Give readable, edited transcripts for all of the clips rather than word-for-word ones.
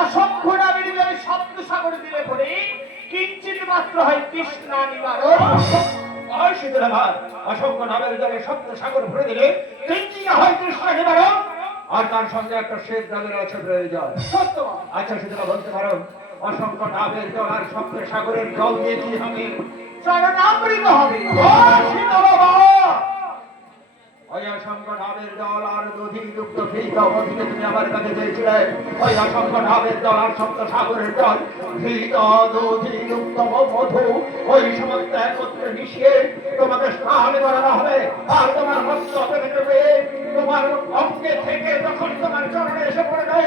অসংখ্য নামের জলে শব্দ সাগর দিলে পরে কিঞ্চিত মাত্র হয় তৃষ্ণা নিবারণ। অসংখ্য নামের জলে শব্দ সাগর ভরে দিলে কিঞ্চিত হয় তৃষ্ণা নিবারণ, আর তার সঙ্গে একটা শ্বেত জলের আছে প্রয়োজন। সত্য। আচ্ছা সেটা বলতে পারো, অসংখ্য নামের জল আর শব্দ সাগরের জল দিয়ে কি হবে? চরণামৃত হবে। ওই অসংখ্য নামের জল আর দধি যুক্ত ঘৃত মধুকে তুমি আমার কাছে চেয়েছিলে। ওই অসংখ্য নামের জল আর সপ্ত সাগরের জল ঘৃত দধি যুক্ত মধু ওই সমস্ত একত্রে মিশিয়ে তোমাকে স্নান করানো হবে। আর তোমার মস্তকে নেবে, তোমার অঙ্গে থেকে যখন তোমার চরণে এসে পড়বে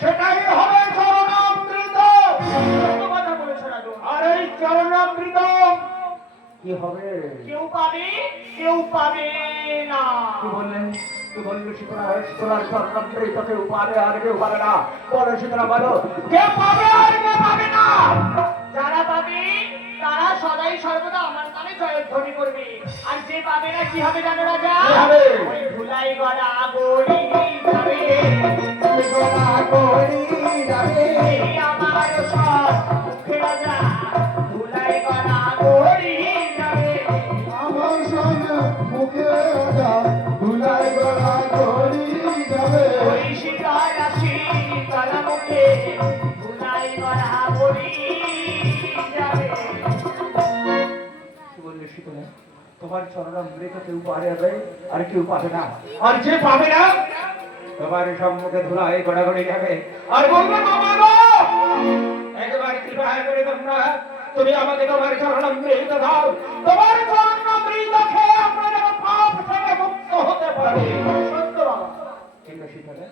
সেটাই হবে চরণামৃত। কথা বলেছে রাজু। আর এই চরণামৃত কি হবে? কেউ পাবে, কেউ পাবে না। কি বললেন? কি বললো শীতলার চরণামৃত কেউ পাবে আর কেউ পাবে না? বলো শীতলা, বলো কে পাবে আর কে পাবে না? যারা পাবে তারা সদাই সর্বদা আমার নামে জয়ধ্বনি করবে, আর যে পাবে না কি হবে জানো রাজা? ওই ধুলাই গলা গড়ি যাবে, গলা গড়ি যাবে আমার সব মুখে রাজা ধুলাই গলা গড়ি যাবে, আমার সঙ্গে মুখে রাজা ধুলাই গলা গড়ি যাবে। ওই শীতল রাশি গলা মুখে ধুলাই গলা গড়ি যাবে। কি বললে শীতলা? তোমার চরণামৃত কেউ পাবে আর কেউ পাবে না, আর যে পাবে না তোমার সম্মুখে ধুলাই গড়াগড়ি যাবে আর বলবে বাবা গো একবার কৃপা করে তোমরা তুমি আমাকে তোমার চরণামৃত দাও। তোমার চরণামৃত খেয়ে আমরা যেন পাপ থেকে মুক্ত হতে পারি। সত্য বাবা। ঠিক আছে শীতলা,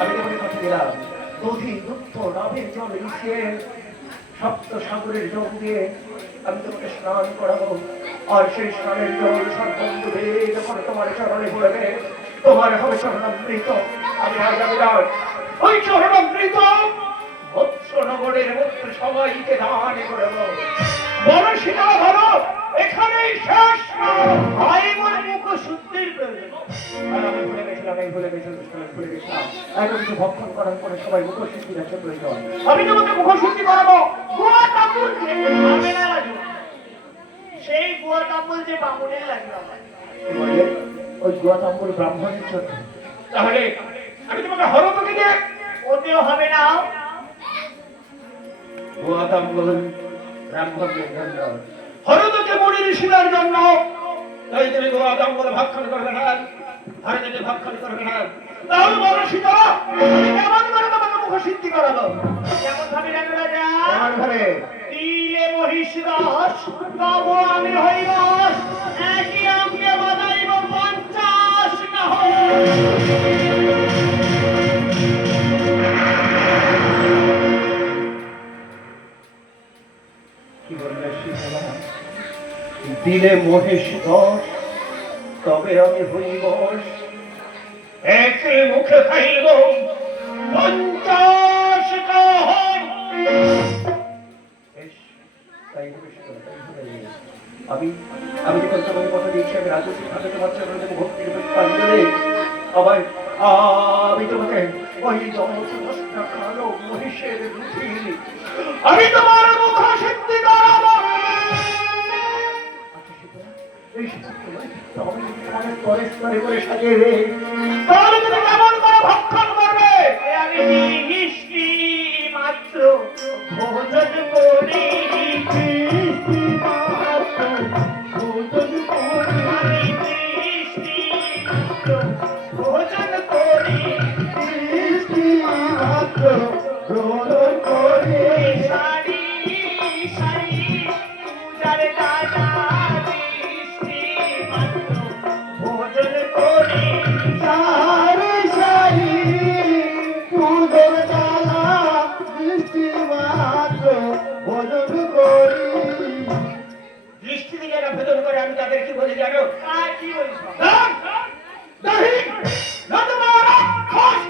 আমি তোমাকে কথা দিলাম দধি দুগ্ধ নাভের জল মিশিয়ে সপ্ত সাগরের জল দিয়ে আমি তোমাকে স্নান করাবো। আর সেই স্নানের জল সর্বঙ্গ দিয়ে যখন তোমার চরণে পড়বে তোমার হবে চরণামৃত। আমি আর যাবো না, ওই চরণামৃত বৎসনগরের মধ্যে সবাইকে দান করবো। বড় শীতলা ভালো এখানেই শেষ ভাই মোর মুখ শুদ্ধির প্রয়োজন। আর আমি ভুলে গেছিলাম, ভুলে গেছিলাম এত কিছু ভক্ষণ করার পরে সবাই মুখশুদ্ধি রাখতে প্রয়োজন। আমি তোমাকে মুখশুদ্ধি করাবো। গোয়া তাম্বুল হবে না রাজু, সেই গোয়া তাম্বুল যে বামুনের লাগবে আমার। ওই গোয়া তাম্বুল ব্রাহ্মণের জন্য, তাহলে আমি তোমাকে হরতকে দিয়ে ওতেও হবে না। গোয়া তাম্বুল ব্রাহ্মণের জন্য, হরতকে মুনি ঋষিদের জন্য। তাই তুমি গোয়া তাম্বুল ভক্ষণ করবে না, হরতকে ভক্ষণ করবে না। তাহলে বলো শীতলা আমি কেমন করে তোমাকে মুখশুদ্ধি করাবো? কেমন ভাবে জানো রাজা? কেমন করে? তিলে মহিষ দাস তব আমি হইবাস, একই অঙ্গে বাজাইব 50 না হয়। কি বললে শীতলা? দিলে মহিষ দশ তবে আমি হইব একে মুখে খাইব 50 আমি আমি যখন তোমাকে কথা দিয়েছি আমি রাজস্বী ভাবে তোমার চরণে দেবো ভক্তির প্রাঞ্জলি। আবার আমি তোমাকে ওই কালো মহিষের দুধি আমি তোমার মুখ সিদ্ধি করাবো। এই স্তরে করে সাজিয়ে রে, তাহলে তুমি কেমন করে ভক্ষণ করবে? আমি মিষ্টি মাত্র ভোজন করি, আমি মিষ্টি মাত্র ভোজন করি, সারি সারি পূজার দাদা মিষ্টি মাত্র ভোজন করি, সারি সারি পূজোর চালা দৃষ্টি মাত্র ভোজন করি। দৃষ্টি দিয়ে যারা ভোজন করে আমি তাদের কি বলি জানো? কি বলিস? দাহি নতমারা খোশ